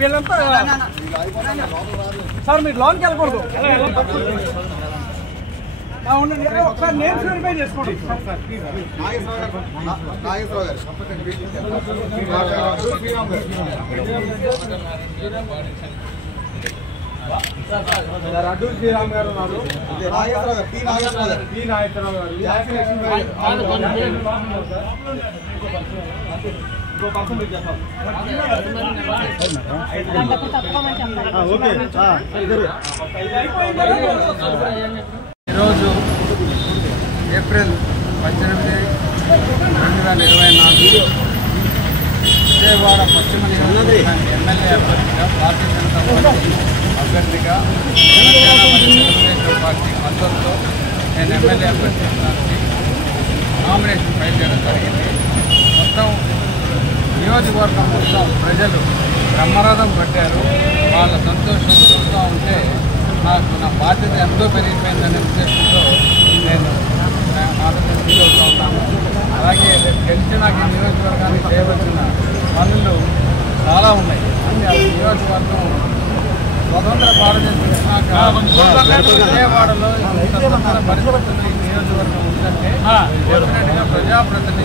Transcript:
వీళ్ళంతా సార్ మీరు లోన్కి వెళ్ళకూడదు. ఉండండి, ఒకసారి నేమ్స్ వెరిఫై చేసుకోండి. అడ్డూరు శ్రీరామ్ గారు ఉన్నారు, పి నాగేశ్వరరావు గారు, ఈరోజు ఏప్రిల్ 18, 2024 విజయవాడ పశ్చిమ నియోజకవర్గానికి ఎమ్మెల్యే అభ్యర్థిగా భారతీయ జనతా పార్టీ అభ్యర్థిగా జనసేన మరియు తెలుగుదేశం పార్టీ మద్దతుతో నేను ఎమ్మెల్యే అభ్యర్థించడానికి నామినేషన్ ఫైల్ చేయడం జరిగింది. మొత్తం నియోజకవర్గం మొత్తం ప్రజలు బ్రహ్మరథం పట్టారు. వాళ్ళ సంతోషం చూస్తూ ఉంటే నాకు నా బాధ్యత ఎంతో పెరిగిపోయిందనే ఉద్దేశంతో నేను ఫీల్ అవుతూ ఉన్నాను. అలాగే గెలిచి నాకు ఈ నియోజకవర్గానికి చేయవలసిన పనులు చాలా ఉన్నాయి. అంటే ఆ నియోజకవర్గం స్వతంత్ర భారతదేశం వచ్చినాక విజయవాడలో స్వతంత్ర పరిస్థితులు ఈ నియోజకవర్గం ఉందంటే డెఫినెట్గా ప్రజాప్రతినిధి